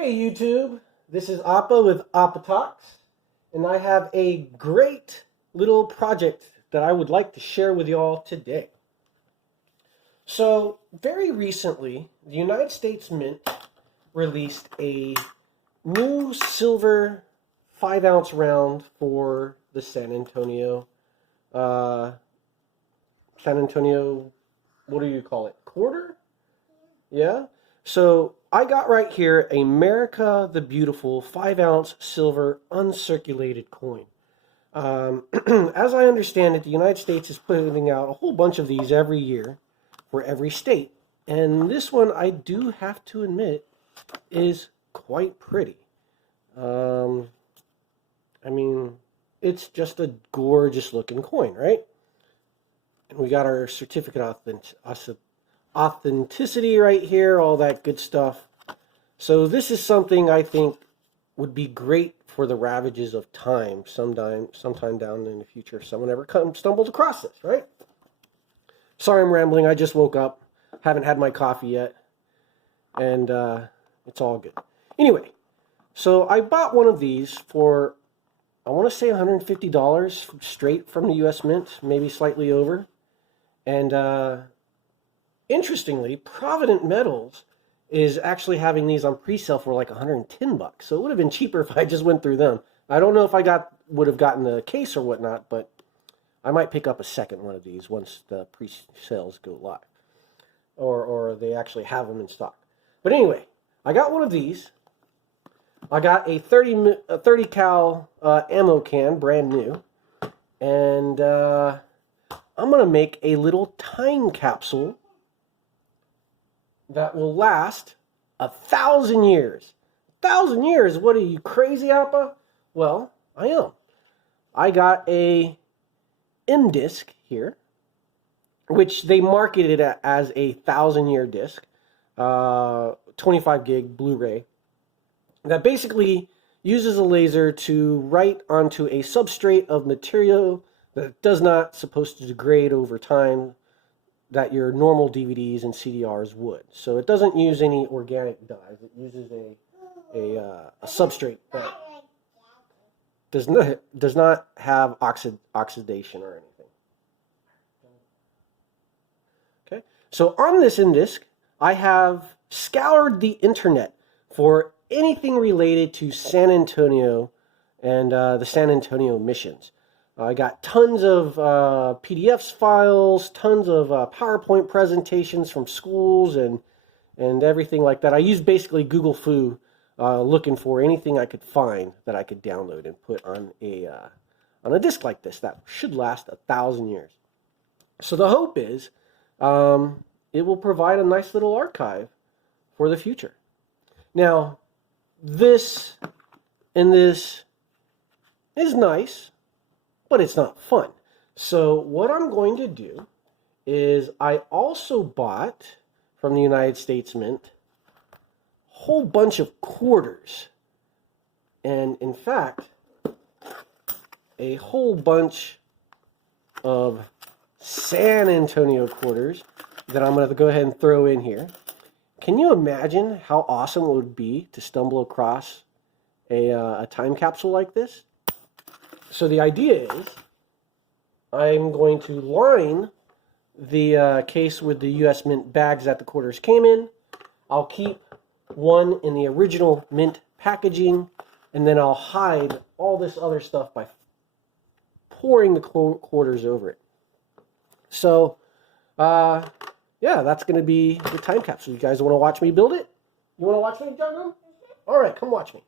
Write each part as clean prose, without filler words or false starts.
Hey YouTube, this is Appa with Appa Talks, and I have a great little project that I would like to share with y'all today. So, very recently, the United States Mint released a new silver 5-ounce round for the San Antonio, what do you call it, quarter? Yeah? So I got right here America the Beautiful 5-ounce silver uncirculated coin. As I understand it, the United States is putting out a whole bunch of these every year for every state. And this one, I do have to admit, is quite pretty. I mean, it's just a gorgeous looking coin, right? And we got our certificate authenticity right here, all that good stuff. So this is something I think would be great for the ravages of time sometime down in the future if someone ever stumbles across this, right? Sorry I'm rambling, I just woke up, haven't had my coffee yet, and it's all good. Anyway, so I bought one of these for, I want to say $150 straight from the US Mint, maybe slightly over. And interestingly, Provident Metals is actually having these on pre-sale for like $110. So it would have been cheaper if I just went through them. I don't know if I would have gotten the case or whatnot, but I might pick up a second one of these once the pre-sales go live, or they actually have them in stock. But anyway, I got one of these. I got a 30 cal ammo can, brand new, and I'm gonna make a little time capsule that will last 1,000 years. 1,000 years? What are you, crazy, Appa? Well, I am. I got a M-disc here, which they marketed as a 1,000-year disc, 25 gig Blu-ray, that basically uses a laser to write onto a substrate of material that does not supposed to degrade over time that your normal DVDs and CDRs would. So it doesn't use any organic dyes. It uses a substrate that does not have oxidation or anything. Okay. So on this in-disc, I have scoured the internet for anything related to San Antonio and the San Antonio missions. I got tons of PDFs files, tons of PowerPoint presentations from schools and everything like that. I used basically Google Foo looking for anything I could find that I could download and put on a disc like this that should last 1,000 years. So the hope is it will provide a nice little archive for the future. Now, this is nice, but it's not fun. So what I'm going to do is I also bought from the United States Mint a whole bunch of quarters. And in fact, a whole bunch of San Antonio quarters that I'm going to go ahead and throw in here. Can you imagine how awesome it would be to stumble across a time capsule like this? So the idea is I'm going to line the case with the US Mint bags that the quarters came in. I'll keep one in the original Mint packaging, and then I'll hide all this other stuff by pouring the quarters over it. So, yeah, that's going to be the time capsule. You guys want to watch me build it? You want to watch me, John? All right, come watch me.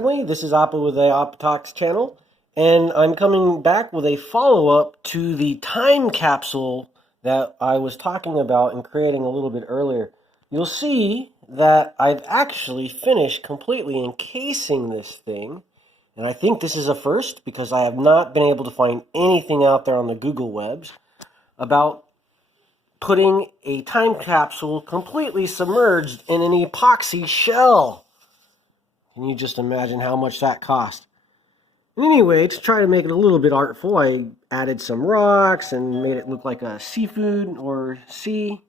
family. This is Appa with the Appa Talks channel, and I'm coming back with a follow-up to the time capsule that I was talking about and creating a little bit earlier. You'll see that I've actually finished completely encasing this thing, and I think this is a first because I have not been able to find anything out there on the Google webs about putting a time capsule completely submerged in an epoxy shell. Can you just imagine how much that cost? Anyway, to try to make it a little bit artful, I added some rocks and made it look like a seafood or sea.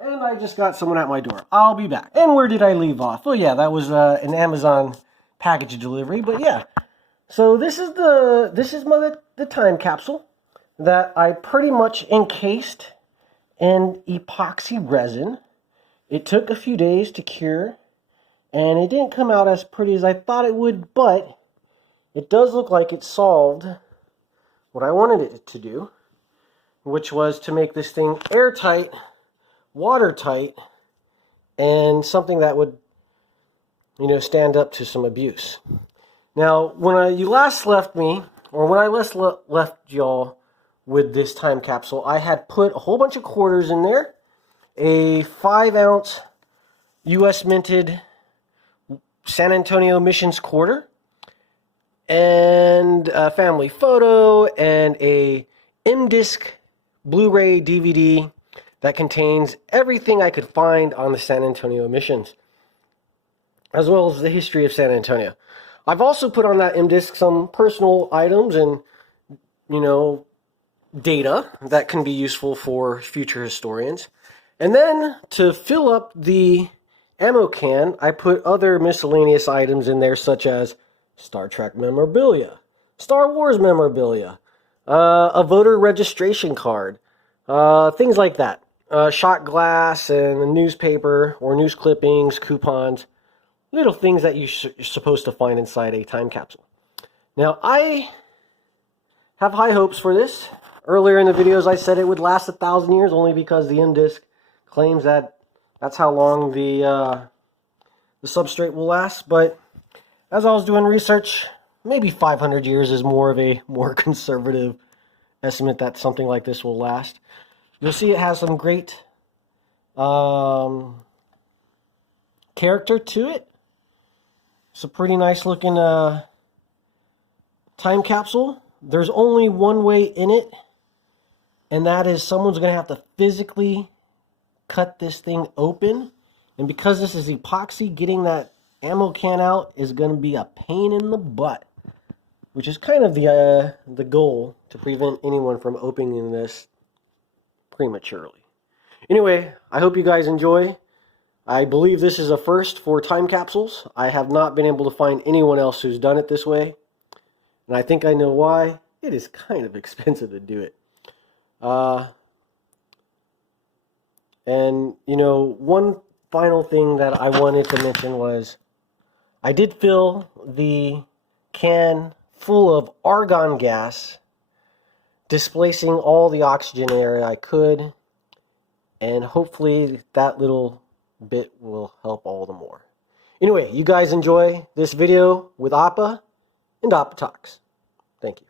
And I just got someone at my door. I'll be back. And where did I leave off? Oh yeah, that was an Amazon package delivery. But yeah, so this is the time capsule that I pretty much encased in epoxy resin. It took a few days to cure, and it didn't come out as pretty as I thought it would, but it does look like it solved what I wanted it to do, which was to make this thing airtight, watertight, and something that would, stand up to some abuse. Now, when you last left me, or when I left y'all with this time capsule, I had put a whole bunch of quarters in there, a 5-ounce U.S. minted San Antonio Missions quarter, and a family photo, and a M-Disc Blu-ray DVD that contains everything I could find on the San Antonio Missions, as well as the history of San Antonio. I've also put on that M-Disc some personal items and, data that can be useful for future historians. And then, to fill up the ammo can, I put other miscellaneous items in there, such as Star Trek memorabilia, Star Wars memorabilia, a voter registration card, things like that. Shot glass and a newspaper or news clippings, coupons, little things that you're supposed to find inside a time capsule. Now, I have high hopes for this. Earlier in the videos, I said it would last 1,000 years, only because the M-Disc claims that that's how long the substrate will last. But as I was doing research, maybe 500 years is more of a more conservative estimate that something like this will last. You'll see it has some great character to it. It's a pretty nice looking time capsule. There's only one way in it, and that is someone's going to have to physically cut this thing open. And because this is epoxy, getting that ammo can out is going to be a pain in the butt, which is kind of the goal, to prevent anyone from opening this prematurely. Anyway, I hope you guys enjoy. I believe this is a first for time capsules. I have not been able to find anyone else who's done it this way, and I think I know why. It is kind of expensive to do it. And, one final thing that I wanted to mention was I did fill the can full of argon gas, displacing all the oxygen air I could, and hopefully that little bit will help all the more. Anyway, you guys enjoy this video with Appa and Appa Talks. Thank you.